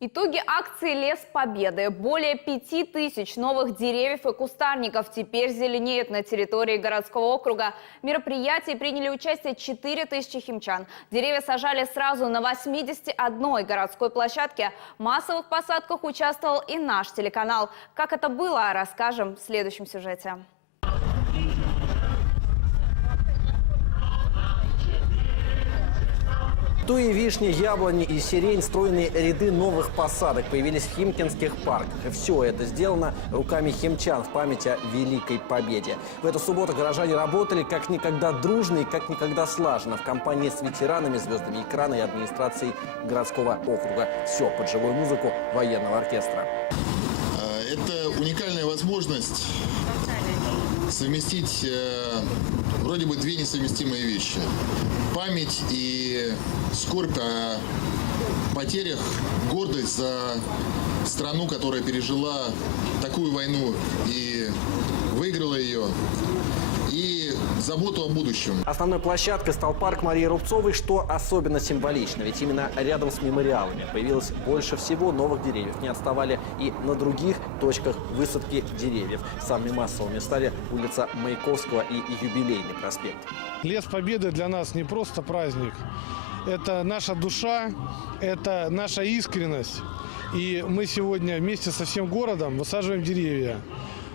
Итоги акции «Лес Победы». Более 5000 новых деревьев и кустарников теперь зеленеют на территории городского округа. В мероприятии приняли участие 4000 химчан. Деревья сажали сразу на 81 городской площадке. В массовых посадках участвовал и наш телеканал. Как это было, расскажем в следующем сюжете. Туи, вишни, яблони и сирень, стройные ряды новых посадок появились в химкинских парках. И все это сделано руками химчан в память о Великой Победе. В эту субботу горожане работали как никогда дружно и как никогда слаженно в компании с ветеранами, звездами экрана и администрацией городского округа. Все под живую музыку военного оркестра. Это уникальная возможность совместить вроде бы две несовместимые вещи. Память и скорбь о потерях, гордость за страну, которая пережила такую войну и выиграла ее, и заботу о будущем. Основной площадкой стал парк Марии Рубцовой, что особенно символично, ведь именно рядом с мемориалами появилось больше всего новых деревьев. Не отставали и на других точках высадки деревьев. Самыми массовыми стали улица Маяковского и Юбилейный проспект. Лес Победы для нас не просто праздник. Это наша душа, это наша искренность. И мы сегодня вместе со всем городом высаживаем деревья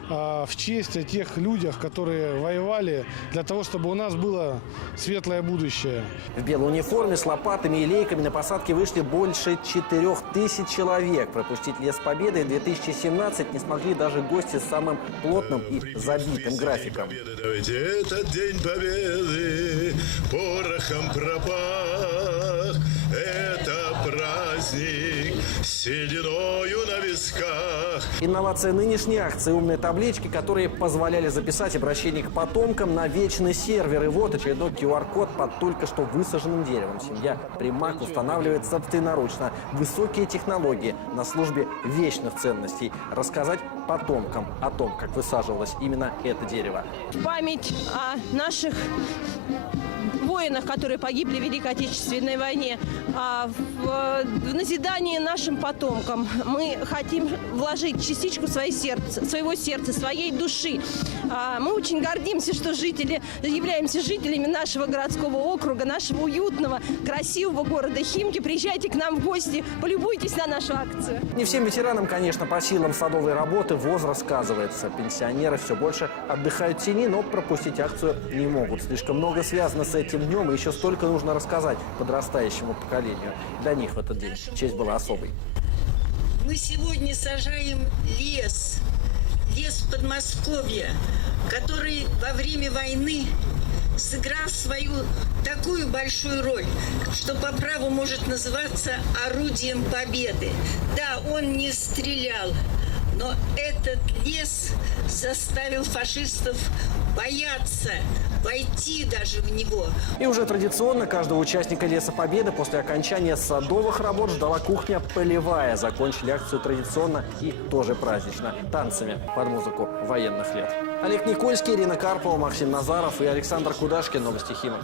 в честь о тех людях, которые воевали для того, чтобы у нас было светлое будущее. В белой униформе с лопатами и лейками на посадке вышли больше 4000 человек. Пропустить Лес Победы в 2017 не смогли даже гости с самым плотным и забитым графиком. Этот день победы порохом пропах. Это праздник с сединою на висках. Инновация нынешней акции — умные таблички, которые позволяли записать обращение к потомкам на вечный сервер. И вот очередной QR-код под только что высаженным деревом. Семья Примак устанавливает собственноручно. Высокие технологии на службе вечных ценностей. Рассказать потомкам о том, как высаживалось именно это дерево. В память о наших воинах, которые погибли в Великой Отечественной войне, в назидание нашим потомкам мы хотим вложить частичку своего сердца, своей души. Мы очень гордимся, что являемся жителями нашего городского округа, нашего уютного, красивого города Химки. Приезжайте к нам в гости, полюбуйтесь на нашу акцию. Не всем ветеранам, конечно, по силам садовой работы возраст сказывается. Пенсионеры все больше отдыхают в тени, но пропустить акцию не могут. Слишком много связано с этим днем, и еще столько нужно рассказать подрастающему поколению. Для них в этот день честь была особой. Мы сегодня сажаем лес Подмосковья, который во время войны сыграл свою такую большую роль, что по праву может называться орудием победы. Да, он не стрелял, но этот лес заставил фашистов бояться, войти даже в него. И уже традиционно каждого участника Леса Победы после окончания садовых работ ждала кухня полевая. Закончили акцию традиционно и тоже празднично — танцами под музыку военных лет. Олег Никольский, Ирина Карпова, Максим Назаров и Александр Кудашкин. Новости Химок.